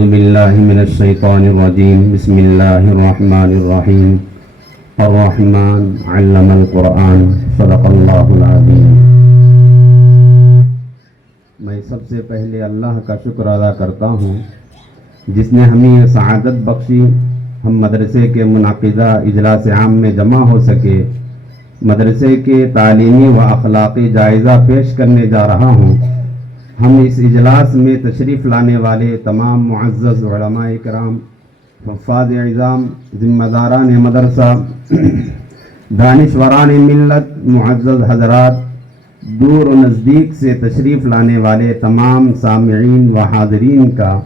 أعوذ بالله من الشيطان الرجيم بسم الله الرحمن الرحيم الرحمن علم القرآن صدق اللہ العظیم۔ میں سب سے پہلے اللہ کا شکر ادا کرتا ہوں جس نے ہمیں یہ سعادت بخشی ہم مدرسے کے منعقدہ اجلاس عام میں جمع ہو سکے۔ مدرسے کے تعلیمی و اخلاقی جائزہ پیش کرنے جا رہا ہوں۔ ہم اس اجلاس میں تشریف لانے والے تمام معزز علماء کرام، حفاظ اعظام، ذمہ داران مدرسہ، دانشوران ملت، معزز حضرات، دور و نزدیک سے تشریف لانے والے تمام سامعین و حاضرین کا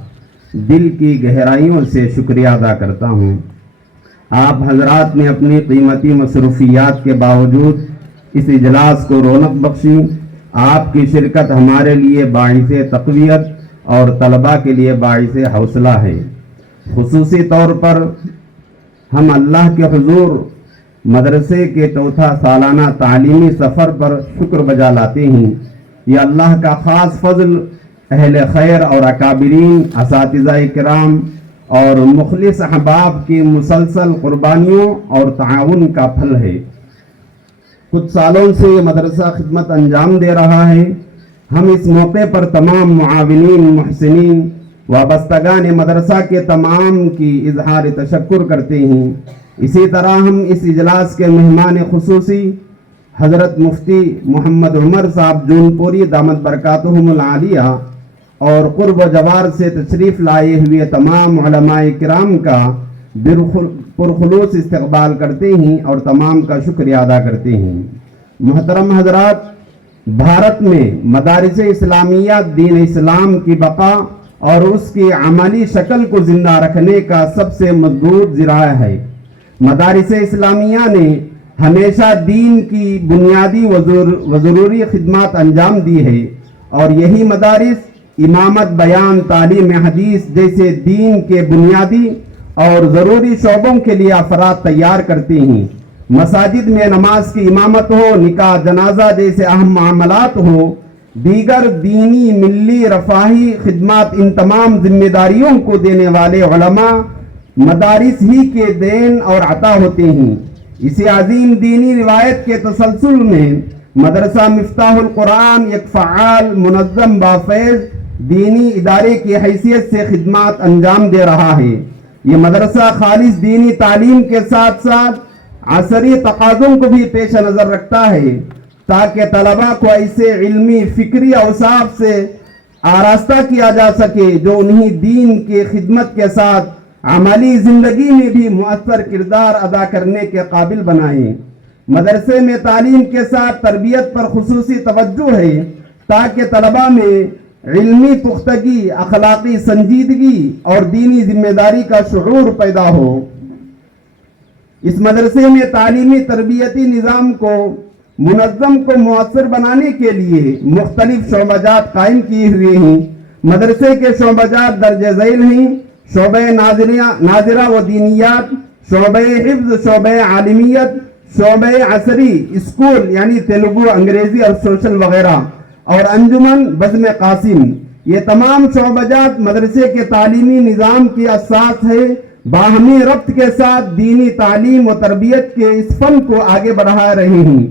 دل کی گہرائیوں سے شکریہ ادا کرتا ہوں۔ آپ حضرات نے اپنی قیمتی مصروفیات کے باوجود اس اجلاس کو رونق بخشی۔ آپ کی شرکت ہمارے لیے باعث تقویت اور طلباء کے لیے باعث حوصلہ ہے۔ خصوصی طور پر ہم اللہ کے حضور مدرسے کے چوتھا سالانہ تعلیمی سفر پر شکر بجا لاتے ہیں۔ یہ اللہ کا خاص فضل اہل خیر اور اکابرین، اساتذہ کرام اور مخلص احباب کی مسلسل قربانیوں اور تعاون کا پھل ہے۔ کچھ سالوں سے یہ مدرسہ خدمت انجام دے رہا ہے۔ ہم اس موقع پر تمام معاونین، محسنین، وابستگان مدرسہ کے تمام کی اظہار تشکر کرتے ہیں۔ اسی طرح ہم اس اجلاس کے مہمان خصوصی حضرت مفتی محمد عمر صاحب جون پوری دامت برکاتہم العالیہ اور قرب و جوار سے تشریف لائے ہوئے تمام علماء کرام کا پرخلوص استقبال کرتے ہیں اور تمام کا شکریہ ادا کرتے ہیں۔ محترم حضرات، بھارت میں مدارس اسلامیہ دین اسلام کی بقا اور اس کی عملی شکل کو زندہ رکھنے کا سب سے مضبوط ذرائع ہے۔ مدارس اسلامیہ نے ہمیشہ دین کی بنیادی و ضروری خدمات انجام دی ہے، اور یہی مدارس امامت، بیان، تعلیم حدیث جیسے دین کے بنیادی اور ضروری شعبوں کے لیے افراد تیار کرتے ہیں۔ مساجد میں نماز کی امامت ہو، نکاح، جنازہ جیسے اہم معاملات ہو، دیگر دینی، ملی، رفاہی خدمات، ان تمام ذمہ داریوں کو دینے والے علماء مدارس ہی کے دین اور عطا ہوتے ہیں۔ اسی عظیم دینی روایت کے تسلسل میں مدرسہ مفتاح القرآن ایک فعال، منظم، بافیض دینی ادارے کی حیثیت سے خدمات انجام دے رہا ہے۔ یہ مدرسہ خالص دینی تعلیم کے ساتھ ساتھ عصری تقاضوں کو بھی پیش نظر رکھتا ہے تاکہ طلباء کو ایسے علمی، فکری اوصاف سے آراستہ کیا جا سکے جو انہیں دین کی خدمت کے ساتھ عملی زندگی میں بھی مؤثر کردار ادا کرنے کے قابل بنائیں۔ مدرسے میں تعلیم کے ساتھ تربیت پر خصوصی توجہ ہے تاکہ طلباء میں علمی پختگی، اخلاقی سنجیدگی اور دینی ذمہ داری کا شعور پیدا ہو۔ اس مدرسے میں تعلیمی تربیتی نظام کو منظم کو مؤثر بنانے کے لیے مختلف شعبہ جات قائم کیے ہوئے ہیں۔ مدرسے کے شعبہ جات درج ذیل ہیں: شعبہ ناظرہ و دینیات، شعبہ حفظ، شعبہ عالمیت، شعبہ عصری، اسکول یعنی تیلگو، انگریزی اور سوشل وغیرہ، اور انجمن بزم قاسم۔ یہ تمام شعبہ جات مدرسے کے تعلیمی نظام کی اساس ہے۔ باہمی ربط کے ساتھ دینی تعلیم و تربیت کے اس فن کو آگے بڑھا رہے ہیں۔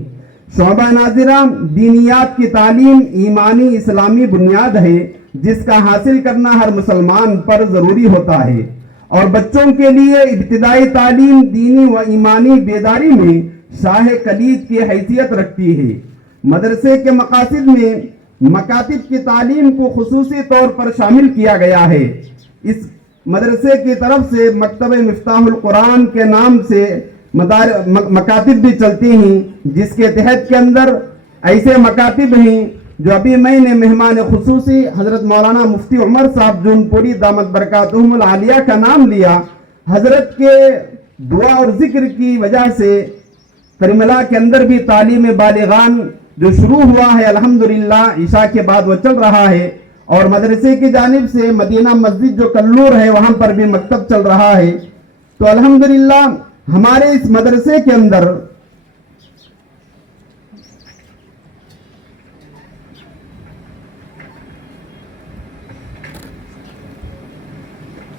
شعبہ ناظرہ دینیات کی تعلیم ایمانی اسلامی بنیاد ہے جس کا حاصل کرنا ہر مسلمان پر ضروری ہوتا ہے، اور بچوں کے لیے ابتدائی تعلیم دینی و ایمانی بیداری میں شاہ کلید کی حیثیت رکھتی ہے۔ مدرسے کے مقاصد میں مکاتب کی تعلیم کو خصوصی طور پر شامل کیا گیا ہے۔ اس مدرسے کی طرف سے مکتبہ مفتاح القرآن کے نام سے مکاتب بھی چلتی ہیں، جس کے تحت کے اندر ایسے مکاتب ہیں جو ابھی میں نے مہمان خصوصی حضرت مولانا مفتی عمر صاحب جون پوری دامت برکاتہم العالیہ کا نام لیا۔ حضرت کے دعا اور ذکر کی وجہ سے ترملا کے اندر بھی تعلیم بالغان جو شروع ہوا ہے، الحمدللہ عشاء کے بعد وہ چل رہا ہے، اور مدرسے کی جانب سے مدینہ مسجد جو کلور ہے وہاں پر بھی مکتب چل رہا ہے۔ تو الحمدللہ ہمارے اس مدرسے کے اندر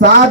7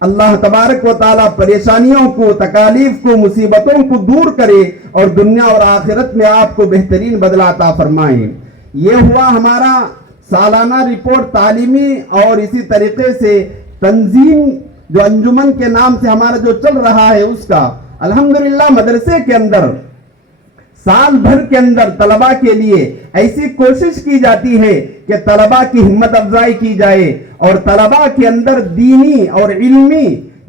اللہ تبارک و تعالیٰ پریشانیوں کو، تکالیف کو، مصیبتوں کو دور کرے اور دنیا اور آخرت میں آپ کو بہترین بدلہ عطا فرمائے۔ یہ ہوا ہمارا سالانہ رپورٹ تعلیمی، اور اسی طریقے سے تنظیم جو انجمن کے نام سے ہمارا جو چل رہا ہے اس کا الحمدللہ مدرسے کے اندر سال بھر کے اندر طلباء کے لیے ایسی کوشش کی جاتی ہے کہ طلباء کی ہمت افزائی کی جائے اور طلباء کے اندر دینی اور علمی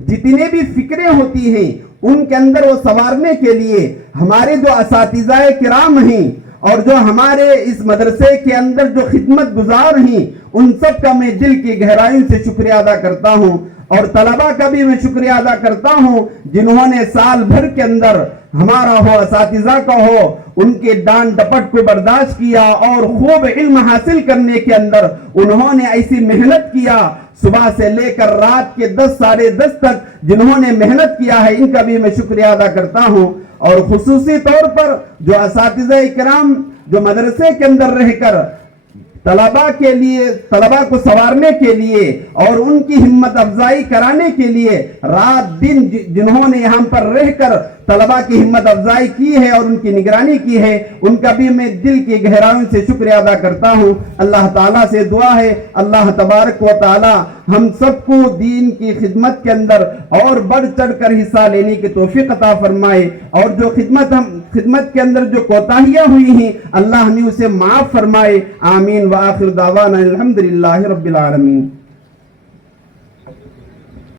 جتنے بھی فکریں ہوتی ہیں ان کے اندر وہ سنوارنے کے لیے ہمارے جو اساتذہ کرام ہیں اور جو ہمارے اس مدرسے کے اندر جو خدمت گزار ہیں ان سب کا میں دل کی گہرائیوں سے شکریہ ادا کرتا ہوں، اور طلباء کا بھی میں شکریہ ادا کرتا ہوں جنہوں نے سال بھر کے اندر ہمارا ہو، اساتذہ کا ہو، ان کے ڈانٹ ڈپٹ کو برداشت کیا اور خوب علم حاصل کرنے کے اندر انہوں نے ایسی محنت کیا، صبح سے لے کر رات کے 10 ساڑھے 10 تک جنہوں نے محنت کیا ہے ان کا بھی میں شکریہ ادا کرتا ہوں۔ اور خصوصی طور پر جو اساتذہ کرام جو مدرسے کے اندر رہ کر طلباء کے لیے، طلباء کو سنوارنے کے لیے اور ان کی ہمت افزائی کرانے کے لیے رات دن جنہوں نے یہاں پر رہ کر طلباء کی ہمت افزائی کی ہے اور ان کی نگرانی کی ہے ان کا بھی میں دل کی گہرائیوں سے شکریہ ادا کرتا ہوں۔ اللہ تعالیٰ سے دعا ہے اللہ تبارک و تعالیٰ ہم سب کو دین کی خدمت کے اندر اور بڑھ چڑھ کر حصہ لینے کی توفیق عطا فرمائے، اور جو خدمت کے اندر جو کوتاہیاں ہوئی ہیں اللہ ہمیں اسے معاف فرمائے۔ آمین وآخر دعوانا الحمدللہ رب العالمین۔